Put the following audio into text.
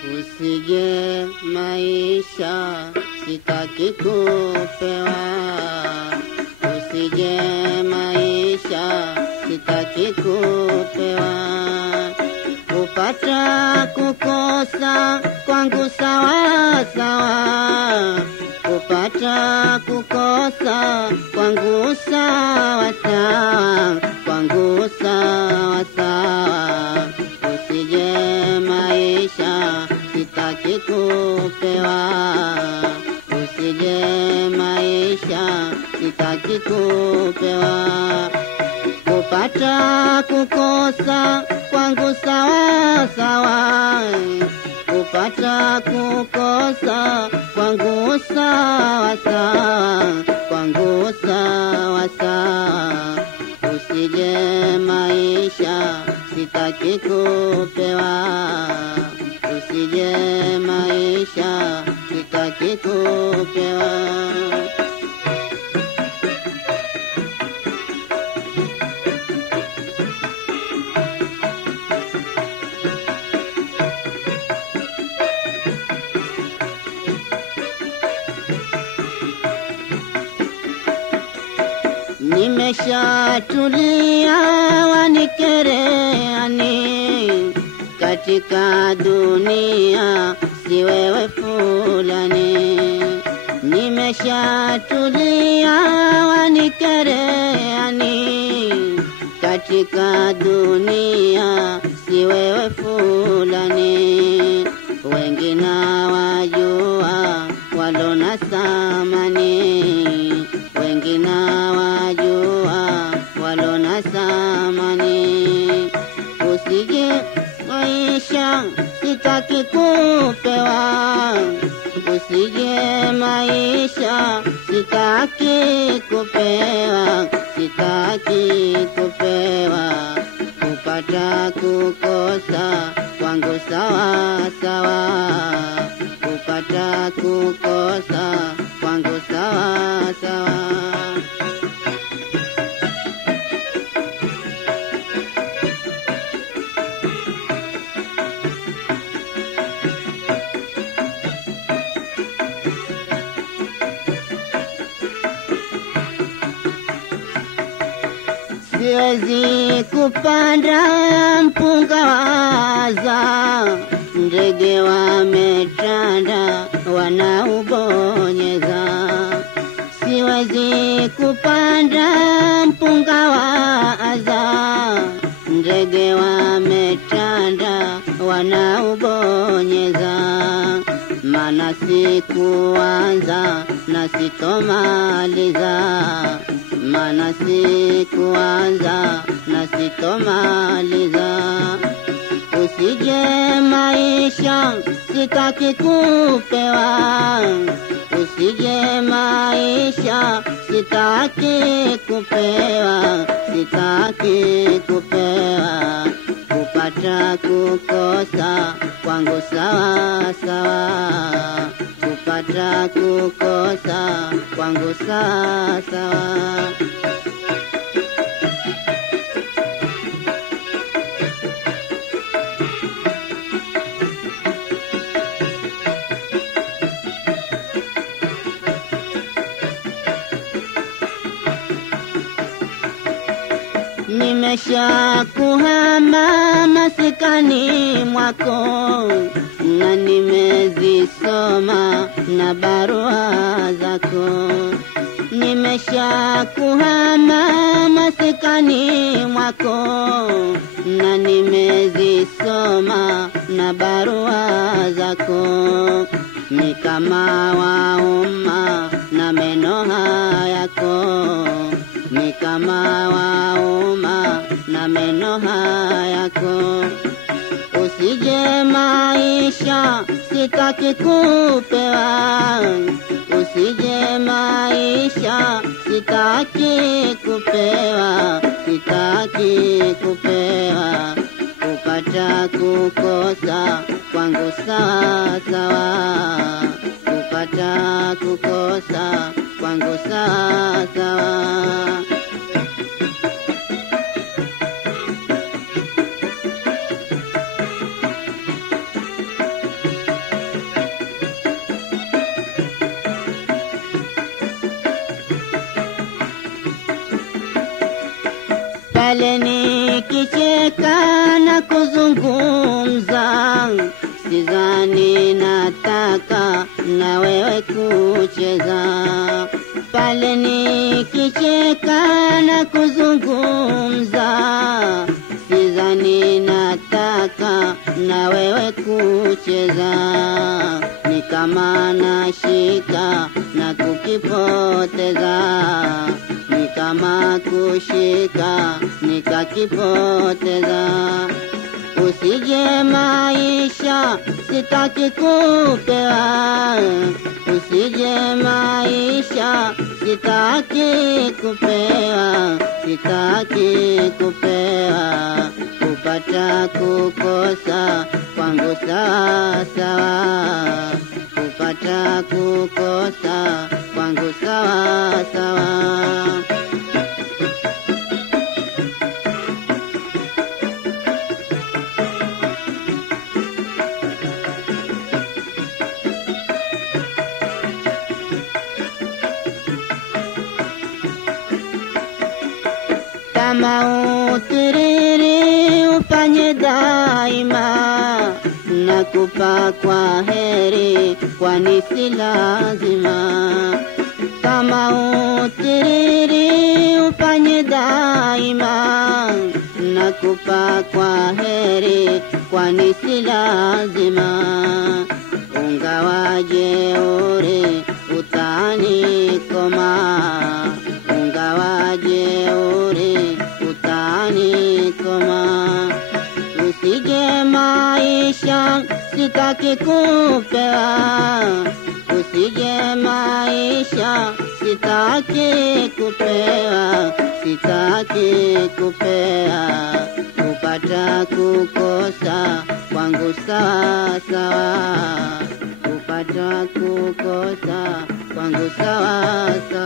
Usije maisha sitaki kupewa, usije maisha sitaki kupewa, kupata kukosa kwangu sawa sawa, kupata kukosa kwangu sawa sawa, kwangu sawa sawa, usije maisha sitaki kupewa, usije maisha sitaki kupewa, kupata kukosa kwangu sawa sawa, kupata kukosa kwangu sawa sawa, kwangu sawa sawa, usije maisha sitaki kupewa, usije maisha sitaki kupewa. Nimeshatulia wanikereani katika dunia, si wewe fulani. Nimeshatulia wanikereani katika dunia, si wewe fulani. Wengine wajua walona thamani, wengine wajua walona thamani. Usije maisha sitaki kupewa, usije maisha sitaki kupewa, sitaki kupewa, kupata kukosa kwangu sawa sawa, kupata kukosa kwangu sawa sawa. Siwezi kupanda mpunga waza, ndege wametanda wanaubonyeza. Siwezi kupanda mpunga waza, ndege wametanda wanaubonyeza. Maana sikuanza na sitomaliza, maana sikuanza na sitomaliza. Usije maisha sitaki kupewa, usije maisha sitaki kupewa, sitaki kupewa, kupata kukosa kwangu sawa sawa, kupata kukosa kwangu sawa sawa. Nimesha kuhama masikani mwako, na nimezisoma na barua zako. Nimesha kuhama masikani mwako, na nimezisoma na barua zako. Ni kama wauma na meno hayako, ni kama wauma na meno hayako. Usije maisha sitaki kupewa, usije maisha sitaki kupewa, sitaki kupewa, kupata kukosa kwangu sawa sawa, kupata kukosa kwangu sawa sawa. pale nikicheka na kuzungumza, sidhani nataka na wewe kucheza. Pale nikicheka na kuzungumza, sidhani nataka na wewe kucheza. Ni kama nashika na kukipoteza, ni kama kushika nikakipoteza. Usije maisha sitaki kupewa, usije maisha sitaki kupewa, sitaki kupewa. Kupata kukosa kwangu sawa sawa, kupata kukosa kwangu sawa sawa. Kama utiriri ufanye daima, nakupa kwa heri kwani si lazima. Kama utiriri ufanye daima, nakupa kwa heri kwani si lazima. Ungawaje uri utanikoma, ungawaje uri utanikoma. Usije maisha sitaki kupewa, usije maisha sitaki kupewa, sitaki kupewa. Kupata kukosa kwangu sawa sawa, kupata kukosa kwangu sawa sawa.